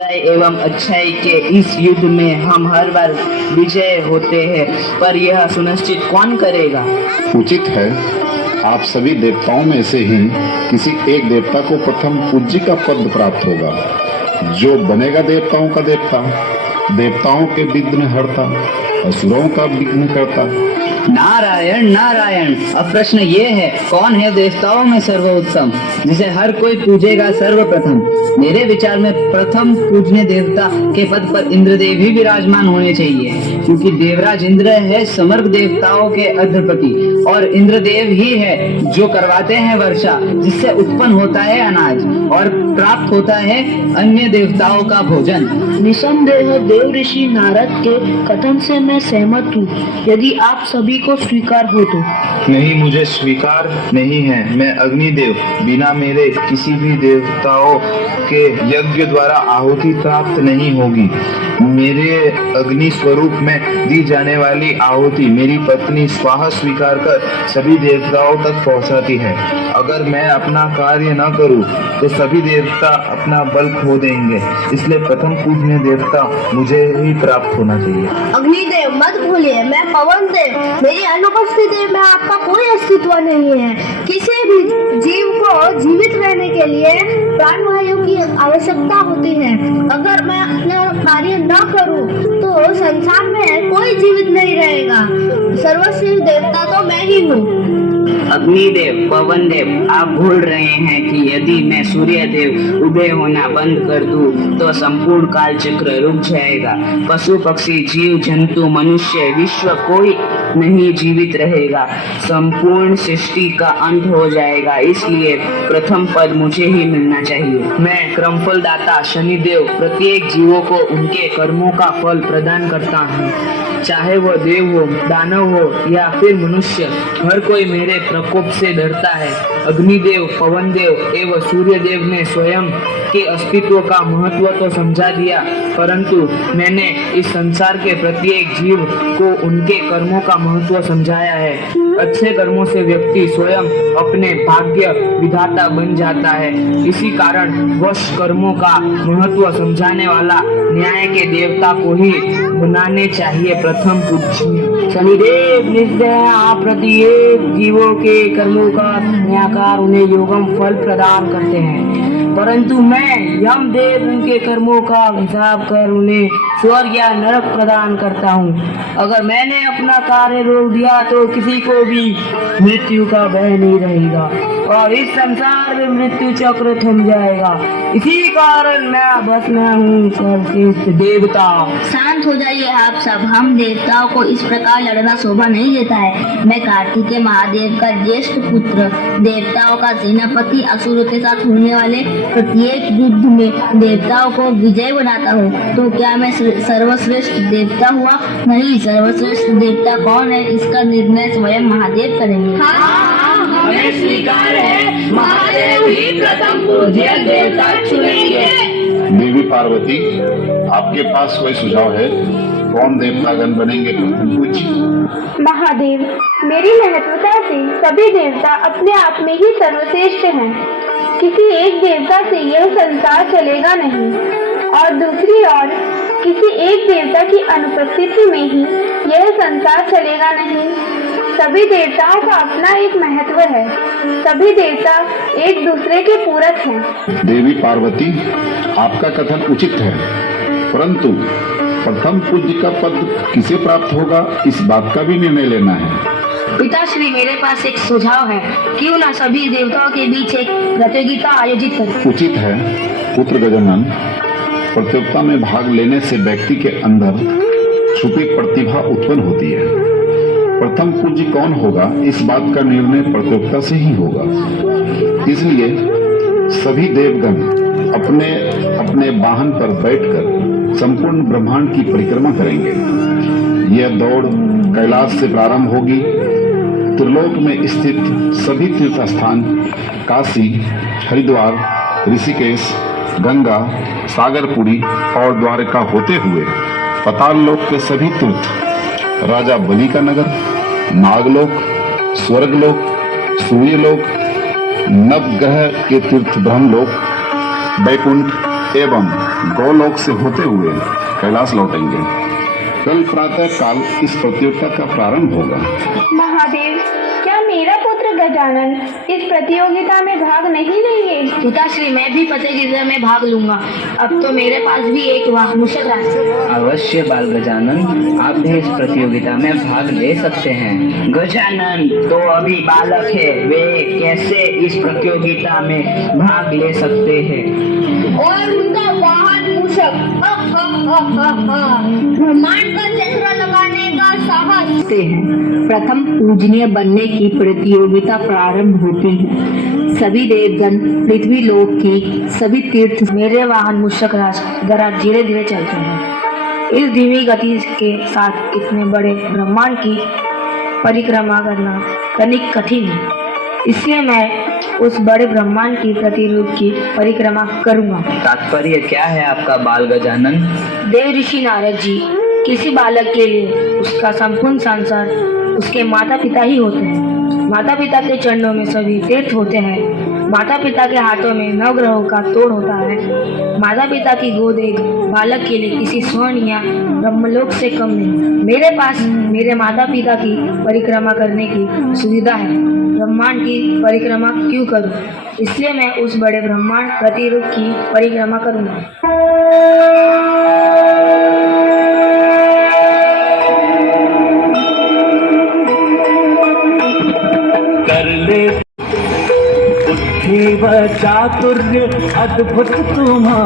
बुराई एवं अच्छाई के इस युद्ध में हम हर बार विजय होते हैं, पर यह सुनिश्चित कौन करेगा? उचित है, आप सभी देवताओं में से ही किसी एक देवता को प्रथम पूज्य का पद प्राप्त होगा। जो बनेगा देवताओं का देवता, देवताओं के विघ्न हरता, असुरों का विघ्न करता। नारायण नारायण। अब प्रश्न ये है, कौन है देवताओं में सर्वोत्तम, जिसे हर कोई पूजेगा सर्वप्रथम? मेरे विचार में प्रथम पूजनीय देवता के पद पर इंद्रदेव ही विराजमान होने चाहिए, क्योंकि देवराज इंद्र है समर्ग देवताओं के अधिपति, और इंद्रदेव ही है जो करवाते हैं वर्षा, जिससे उत्पन्न होता है अनाज और प्राप्त होता है अन्य देवताओं का भोजन। निसंदेह देव ऋषि नारद के कथन से मैं सहमत हूँ, यदि आप सभी को स्वीकार हो तो। नहीं, मुझे स्वीकार नहीं है। मैं अग्निदेव, बिना मेरे किसी भी देवताओं के यज्ञ द्वारा आहुति प्राप्त नहीं होगी। मेरे अग्नि स्वरूप में दी जाने वाली आहुति मेरी पत्नी स्वाहा स्वीकार कर सभी देवताओं तक पहुंचाती है। अगर मैं अपना कार्य न करूं तो सभी देवता अपना बल खो देंगे, इसलिए प्रथम पूजनीय देवता मुझे ही प्राप्त होना चाहिए। अग्निदेव मत भूलिए, मैं पवन देव, मेरी अनुपस्थिति में आपका कोई अस्तित्व नहीं है। किसी भी जीव को जीवित रहने के लिए प्राणवायु की आवश्यकता होती है। अगर मैं अपना कार्य न करूं तो संसार में कोई जीवित नहीं रहेगा। सर्वश्रेष्ठ देवता तो मैं ही हूँ। अग्निदेव, पवन देव, आप भूल रहे हैं कि यदि मैं सूर्य देव उदय होना बंद कर दूं तो संपूर्ण काल चक्र रुक जाएगा। पशु पक्षी जीव जंतु मनुष्य विश्व कोई नहीं जीवित रहेगा। संपूर्ण सृष्टि का अंत हो जाएगा। इसलिए प्रथम पद मुझे ही मिलना चाहिए। मैं क्रमफल दाता शनिदेव प्रत्येक जीवों को उनके कर्मों का फल प्रदान करता हूँ, चाहे वह देव हो, दानव हो या फिर मनुष्य। हर कोई मेरे प्रकोप से डरता है। अग्निदेव, पवन देव एवं सूर्य देव ने स्वयं के अस्तित्व का महत्व तो समझा दिया, परंतु मैंने इस संसार के प्रत्येक जीव को उनके कर्मों का महत्व समझाया है। अच्छे कर्मों से व्यक्ति स्वयं अपने भाग्य विधाता बन जाता है। इसी कारण वश कर्मों का महत्व समझाने वाला न्याय के देवता को ही बनाने चाहिए प्रथम पूज्य। शनिदेव निर्दय आप प्रत्येक जीवों के कर्मों का न्यायकार उन्हें योगम फल प्रदान करते हैं, परंतु मैं यमदेव उनके कर्मों का हिसाब कर उन्हें स्वर्ग या नरक प्रदान करता हूँ। अगर मैंने अपना कार्य रोक दिया तो किसी को भी मृत्यु का भय नहीं रहेगा और इस संसार में मृत्यु चक्र थम जाएगा। इसी कारण मैं बस मैं हूँ सर्वश्रेष्ठ देवता। शांत हो जाइए आप सब, हम देवताओं को इस प्रकार लड़ना शोभा नहीं देता है। मैं कार्तिकेय महादेव का ज्येष्ठ पुत्र, देवताओं का सेनापति, असुरों के साथ होने वाले प्रत्येक युद्ध में देवताओं को विजय बनाता हूँ। तो क्या मैं सर्वश्रेष्ठ देवता हुआ? नहीं, सर्वश्रेष्ठ देवता कौन है इसका निर्णय स्वयं महादेव करेंगे। हमें स्वीकार है, महादेव ही प्रथम पूज्य देवता चुनेंगे। देवी पार्वती, आपके पास कोई सुझाव है? कौन देवतागण बनेंगे प्रथम पूज्य? महादेव, मेरी महत्वता से सभी देवता अपने आप में ही सर्वश्रेष्ठ हैं। किसी एक देवता से यह संसार चलेगा नहीं, और दूसरी ओर किसी एक देवता की अनुपस्थिति में ही यह संसार चलेगा नहीं। सभी देवताओं का अपना एक महत्व है। सभी देवता एक दूसरे के पूरक हैं। देवी पार्वती, आपका कथन उचित है, परंतु प्रथम पूज्य का पद किसे प्राप्त होगा, इस बात का भी निर्णय लेना है। पिताश्री, मेरे पास एक सुझाव है, क्यों ना सभी देवताओं के बीच एक प्रतियोगिता आयोजित करें। उचित है पुत्र गजानन, प्रतियोगिता में भाग लेने से व्यक्ति के अंदर छुपी प्रतिभा उत्पन्न होती है। प्रथम पूज्य कौन होगा, इस बात का निर्णय प्रतियोगिता से ही होगा। इसलिए सभी देवगण अपने अपने वाहन पर बैठकर संपूर्ण ब्रह्मांड की परिक्रमा करेंगे। यह दौड़ कैलाश से प्रारंभ होगी। त्रिलोक में स्थित सभी तीर्थ स्थान काशी, हरिद्वार, ऋषिकेश, गंगा, सागरपुरी और द्वारका होते हुए पाताल लोक के सभी तीर्थ, राजा बलि का नगर, नागलोक, स्वर्गलोक, सूर्यलोक, नवग्रह के तीर्थ ब्रह्मलोक, बैकुंठ, एवं गोलोक से होते हुए कैलाश लौटेंगे। कल प्रातः काल इस प्रतियोगिता का प्रारंभ होगा। महादेव, क्या मेरा पुत्र गजानन इस प्रतियोगिता में भाग नहीं लेंगे? पिताश्री, मैं भी प्रतियोगिता में भाग लूंगा। अब तो मेरे पास भी एक मूषक राशि। अवश्य बाल गजानन, आप भी इस प्रतियोगिता में भाग ले सकते हैं। गजानन तो अभी बालक है, वे कैसे इस प्रतियोगिता में भाग ले सकते हैं? और उनका वाहन मूषक ब्रह्मांड का चक्र लगाने का साहस। प्रथम पूजनीय बनने की प्रतियोगिता प्रारंभ होती है। सभी देवगण, पृथ्वी लोक की सभी तीर्थ मेरे वाहन मूषक राज जरा धीरे धीरे चलते हैं। इस धीमी गति के साथ इतने बड़े ब्रह्मांड की परिक्रमा करना तनिक कठिन है, इसलिए मैं उस बड़े ब्रह्मांड की प्रतिरूप की परिक्रमा करूंगा। तात्पर्य क्या है आपका बाल गजानन? देव ऋषि नारद जी, किसी बालक के लिए उसका संपूर्ण संसार उसके माता पिता ही होते हैं। माता पिता के चरणों में सभी तीर्थ होते हैं। माता पिता के हाथों में नवग्रहों का तोड़ होता है। माता पिता की गोद एक बालक के लिए किसी स्वर्ण या ब्रह्मलोक से कम नहीं। मेरे पास मेरे माता पिता की परिक्रमा करने की सुविधा है। ब्रह्मांड की परिक्रमा क्यों करूं? इसलिए मैं उस बड़े ब्रह्मांड प्रतिरूप की परिक्रमा करूंगा। कर ले बुद्धि व चातुर्य अद्भुत तुम्हारा।